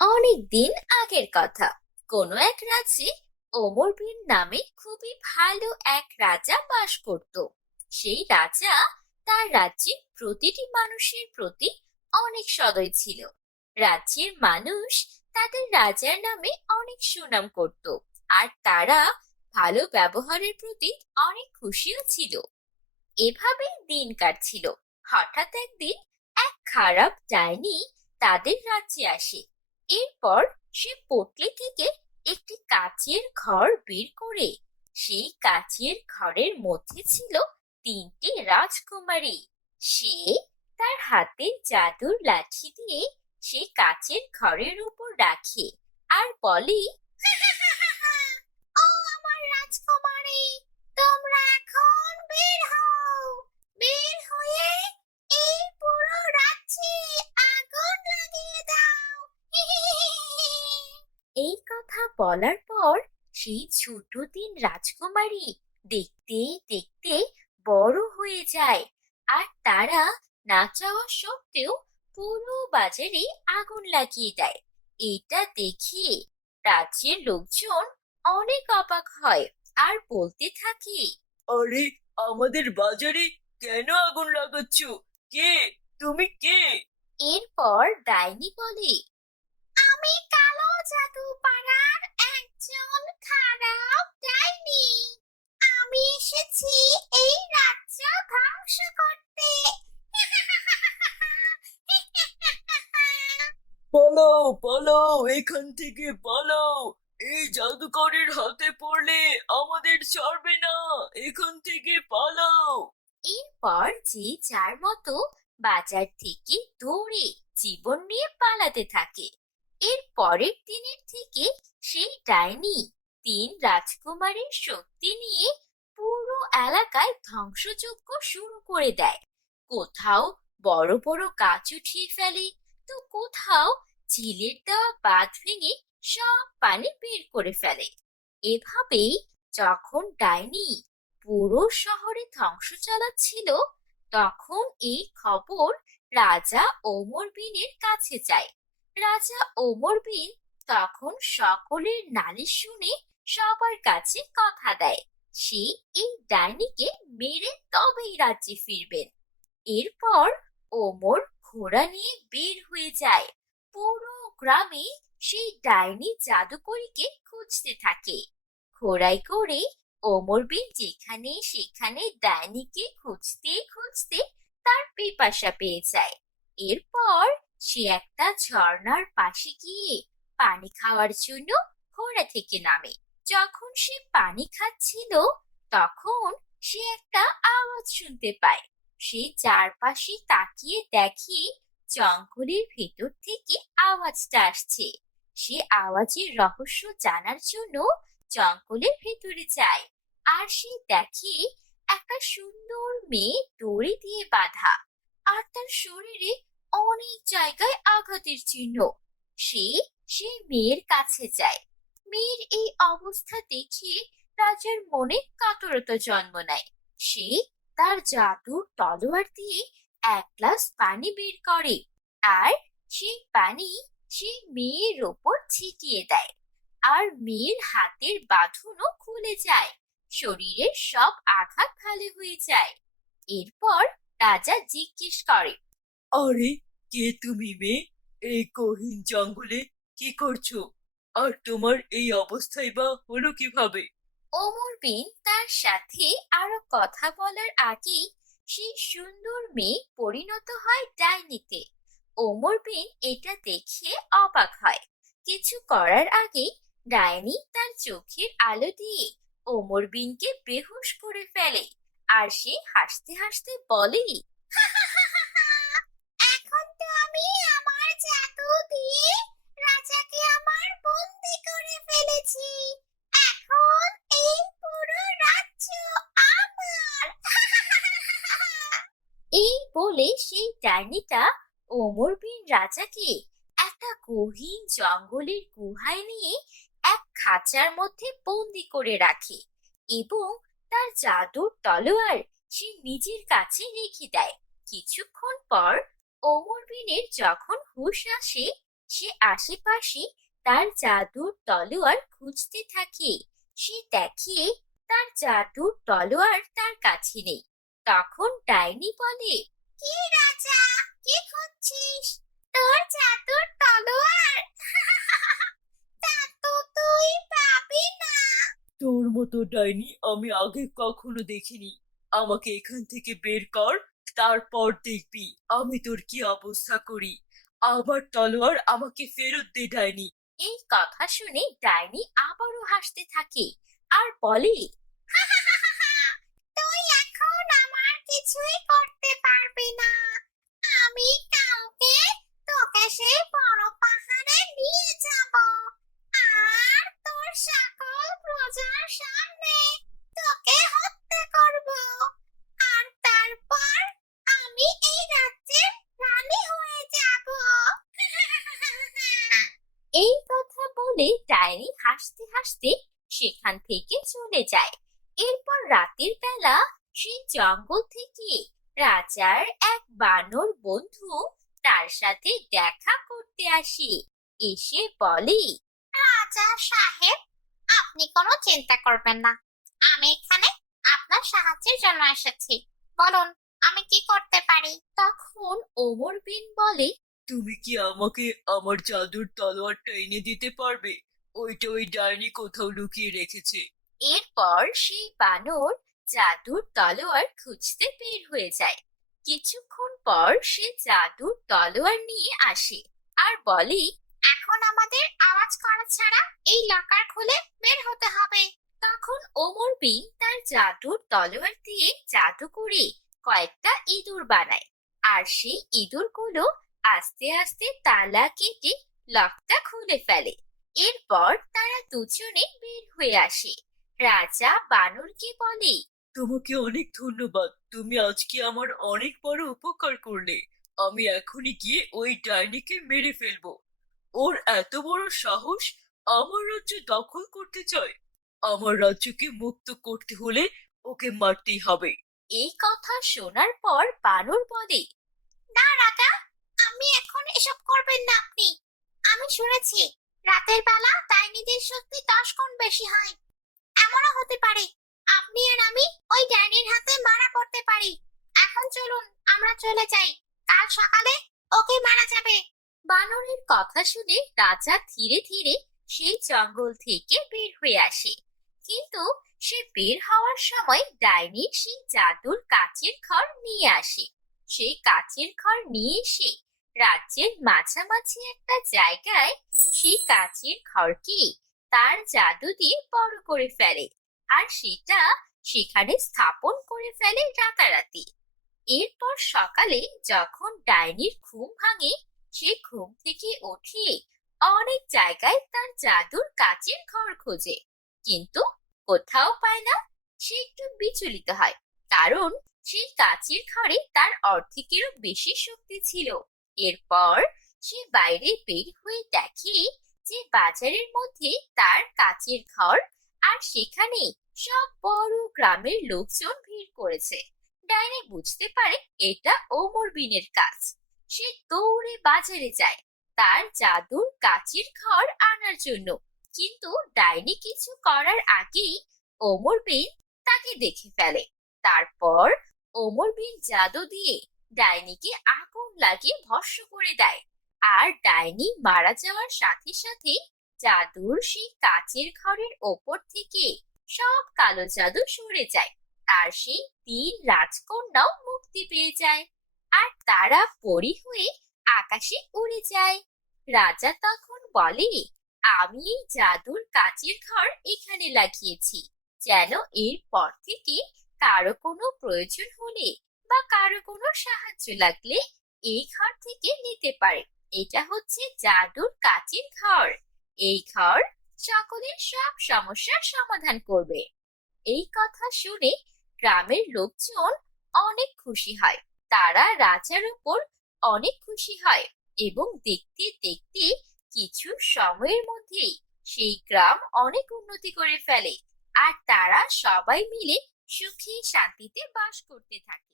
অনেক দিন আগের কথা। কোনো এক রাজ্যে ওমর বিন নামে খুবই ভালো এক রাজা বাস করত। সেই রাজা তার রাজ্যের প্রতিটি মানুষের প্রতি অনেক সদয় ছিল। রাজ্যের মানুষ তাদের রাজার নামে অনেক সুনাম করত, আর তারা ভালো ব্যবহারের প্রতি অনেক খুশিও ছিল। এভাবেই দিন কাটছিল। হঠাৎ একদিন এক খারাপ ডাইনি তাদের রাজ্যে আসে। এরপর সে পোটলি থেকে একটি কাচের ঘর বের করে সেই কাচের ঘরের মধ্যে ছিল তিনটি রাজকুমারী। সে তার হাতে জাদুর লাঠি দিয়ে সেই কাচের ঘরের উপর রাখে আর বলে, ও আমার রাজকুমারী, তোমরা এখন বের হও। বের হয়ে এই পুরো রাজ্যে আগুন লাগিয়ে দাও। এই কথা বলার পর সেই ছোট তিন রাজকুমারী দেখতে দেখতে বড় হয়ে যায়, আর তারা না চাওয়া সত্ত্বেও পুরো বাজারে আগুন লাগিয়ে দেয়। এটা দেখে রাজ্যের লোকজন অনেক অবাক হয় আর বলতে থাকে, আরে, আমাদের বাজারে কেন আগুন লাগাচ্ছ? কে? তুমি কে? এরপর ডাইনি বলে, আমি কালো জাদু পাড়ার একজন খারাপ ডাইনি। আমি এসেছি এই রাজ্য ধ্বংস করতে। পালাও পালাও, এখান থেকে পালাও। এই জাদুকরের হাতে পড়লে আমাদের ছাড়বে না। এখান থেকে পালাও। এরপর যে যার মতো বাজার থেকে দৌড়ে জীবন নিয়ে পালাতে থাকে। এর পরের দিনের থেকে সেই ডাইনি তিন রাজকুমারীর শক্তি নিয়ে পুরো এলাকায় ধ্বংসযজ্ঞ শুরু করে দেয়। কোথাও বড় বড় গাছ উঠিয়ে ফেলে, তো কোথাও ঝিলের দেওয়া বাঁধ ভেঙে সব পানি বের করে ফেলে। এভাবেই যখন ডাইনি পুরো শহরে ধ্বংস চালাচ্ছিল, তখন এই খবর রাজা ওমর বিনের কাছে যায়। রাজা ওমর বিন তখন সকলের নালিশ শুনে সবার কাছে কথা দেয় সে এই ডাইনিকে মেরে তবেই রাজ্যে ফিরবেন। এরপর ওমর ঘোড়া নিয়ে বের হয়ে যায়। পুরো গ্রামে সেই ডাইনি জাদুকরীকে খুঁজতে থাকে। ঘোড়ায় করে ওমর বিন যেখানে সেখানে ডাইনিকে খুঁজতে খুঁজতে তার পিপাসা পেয়ে যায়। এরপর সে একটা ঝর্ণার পাশে গিয়ে পানি খাওয়ার জন্য ঘোড়া থেকে নামে। যখন সে পানি খাচ্ছিল, তখন সে একটা আওয়াজ শুনতে পায়। সে চারপাশে তাকিয়ে দেখে জঙ্গলের ভেতর থেকে আওয়াজটা আসছে। সে আওয়াজের রহস্য জানার জন্য জঙ্গলের ভেতরে যায়, আর সে দেখে একটা সুন্দর মেয়ে দড়ি দিয়ে বাঁধা, আর তার শরীরে অনেক জায়গায় আঘাতের চিহ্ন। সে সেই মেয়ের কাছে যায়। মেয়ের এই অবস্থা দেখে রাজার মনে কাতরতা জন্ম নেয়। সে তার জাদুর তলোয়ার দিয়ে এক গ্লাস পানি বের করে, আর সেই পানি সেই মেয়ের ওপর ছিটিয়ে দেয়। আর মেয়ের হাতের বাঁধনও খুলে যায়। শরীরের সব আঘাত ভালো হয়ে যায়। এরপর রাজা জিজ্ঞেস করে, আরে, কে তুমি মেয়ে? এই গহীন জঙ্গলে কি করছো? আর তোমার এই অবস্থাই বা হলো কিভাবে? ওমর বিন তার সাথে আরো কথা বলার আগেই সেই সুন্দর মেয়ে পরিণত হয় ডাইনিতে। ওমর বিন এটা দেখে অবাক হয়। কিছু করার আগেই ডাইনি তার চোখের আলো দিয়ে ওমর বিনকে বেহুশ করে ফেলে, আর সে হাসতে হাসতে বলে, এখন তো আমি আমার জাদু দিয়ে রাজাকে আমার বন্দি করে ফেলেছি। এখন এই পুরো রাজ্য আমার। এই বলে সেই ডাইনিটা ওমর বিন রাজাকে একটা গহীন জঙ্গলের গুহায় নিয়ে এক খাঁচার মধ্যে বন্দি করে রাখে, এবং তার জাদুর তলোয়ার সে নিজের কাছে রেখে দেয়। কিছুক্ষণ পর ওমর বিনের যখন হুঁশ আসে, সে আশেপাশে তার জাদুর তলোয়ার খুঁজতে থাকে। সে দেখে তার জাদুর তলোয়ার তার কাছে নেই। তখন ডাইনি বলে, কি রাজা, কি খুঁজছিস? তোর জাদুর তলোয়ার? তা তো তুই পাবি না। তোর মতো ডাইনি আমি আগে কখনো দেখিনি। আমাকে এখান থেকে বের কর, তারপর দেখবি আমি তোর কি অবস্থা করি। আবার তলোয়ার আমাকে ফেরত দে ডাইনি। এই কথা শুনে ডাইনি আবারও হাসতে থাকে আর বলে, তুই এখন আমার কিছুই করতে পারবি না। আমি কাউকে তোকে সেই বড় পাহাড়ে নিয়ে যাব, আর তোর সকল প্রজার সামনে তোকে হত্যা করব, আর তারপর আমি এই রাজ্যের রানী হয়ে যাব। এই কথা বলে ডাইনি হাসতে হাসতে সেখান থেকে চলে যায়। এরপর রাতের বেলা সেই জঙ্গল থেকে রাজার এক বানর বন্ধু তার সাথে দেখা করতে আসে। এসে বলে, রাজা সাহেব, আপনি কোনো চিন্তা করবেন না, আমি এখানে আপনার সাহায্যের জন্য এসেছি। বলুন, আমি কি করতে পারি? তখন ওমর বিন বলে, তুমি কি আমাকে আমার জাদুর তলোয়ারটা এনে দিতে পারবে? ওইটা ওই ডাইনি কোথাও লুকিয়ে রেখেছে। এরপর সেই বানর জাদুর তলোয়ার খুঁজতে বের হয়ে যায়। কিছুক্ষণ পর সে জাদুর তলোয়ার নিয়ে আসে আর বলে, এখন আমাদের আওয়াজ করা ছাড়া এই লকার খুলে বের হতে হবে। তখন ওমর বিন তার জাদুর তলোয়ার দিয়ে জাদু করে কয়েকটা ইঁদুর বানায়, আর সেই ইঁদুরগুলো আস্তে আস্তে তালা কেটে লকটা খুলে ফেলে। এরপর তারা দুজনে বের হয়ে আসে। রাজা বানরকে বলে, তোমাকে অনেক ধন্যবাদ, তুমি আজকে আমার অনেক বড় উপকার করলে। আমি এখনই গিয়ে ওই ডাইনিকে মেরে ফেলবো। ওর এত বড় সাহস আমার রাজ্য দখল করতে চায়। আমার রাজ্যকে মুক্ত করতে হলে ওকে মারতেই হবে। এই কথা শোনার পর বানর বলে, না রাজা, আমি এখন এসব করবেন না আপনি। আমি শুনেছি রাতের বেলা ডাইনিদের শক্তি 10 গুণ বেশি হয়। এমনও হতে পারে আপনি আর আমি ওই ডাইনির হাতে মারা পড়তে পারি। এখন চলুন আমরা চলে যাই, কাল সকালে ওকে মারা যাবে। বানরের কথা শুনে রাজা ধীরে ধীরে সেই জঙ্গল থেকে বের হয়ে আসে। কিন্তু সে বের হওয়ার সময় ডাইনি সেই জাদুর কাচের ঘর নিয়ে আসে। সেই কাচের ঘর নিয়ে এসে রাজ্যের মাঝামাঝি একটা জায়গায় সেই কাচের ঘরকে তার জাদু দিয়ে বড় করে ফেলে, আর সেটা সেখানে স্থাপন করে ফেলে রাতারাতি। এরপর সকালে যখন ডাইনির ঘুম ভাঙে, সে ঘুম থেকে উঠে অনেক জায়গায় তার জাদুর কাচের ঘর খোঁজে, কিন্তু কোথাও পায় না। সে একটু বিচলিত হয়, কারণ সেই কাচের ঘরে তার অর্ধেকেরও বেশি শক্তি ছিল। এরপর সে বাইরে বের হয়ে দেখে যে বাজারের মধ্যে তার কাচের ঘর, আর সেখানে সব বড় গ্রামের লোকজন ভিড় করেছে। ডাইনি বুঝতে পারে এটা ওমর বিনের কাজ। সে দৌড়ে বাজারে যায় তার জাদুর কাচের ঘর আনার জন্য, কিন্তু ডাইনি কিছু করার আগেই ওমর বিন তাকে দেখে ফেলে। তারপর ওমর বিন জাদু দিয়ে ডাইনিকে আগুন লাগিয়ে ভস্ম করে দেয়, আর ডাইনি মারা যাওয়ার সাথে সাথে জাদুর সেই কাচের ঘরের ওপর থেকে সব কালো জাদু সরে যায়, আর সেই 3 রাজকন্যাও মুক্তি পেয়ে যায়, আর তারা পরী হয়ে আকাশে উড়ে যায়। রাজা তখন বলে, আমি এই জাদুর কাচের ঘর এখানে লাগিয়েছি, যেন এর পর থেকে কারো কোনো প্রয়োজন হলে বা কারো কোনো সাহায্য লাগলে এই ঘর থেকে নিতে পারে। এটা হচ্ছে জাদুর কাচের ঘর। এই ঘর সকলের সব সমস্যার সমাধান করবে। এই কথা শুনে গ্রামের লোকজন অনেক খুশি হয়। তারা রাজার উপর অনেক খুশি হয়, এবং দেখতে দেখতে কিছু সময়ের মধ্যেই সেই গ্রাম অনেক উন্নতি করে ফেলে, আর তারা সবাই মিলে সুখে শান্তিতে বাস করতে থাকে।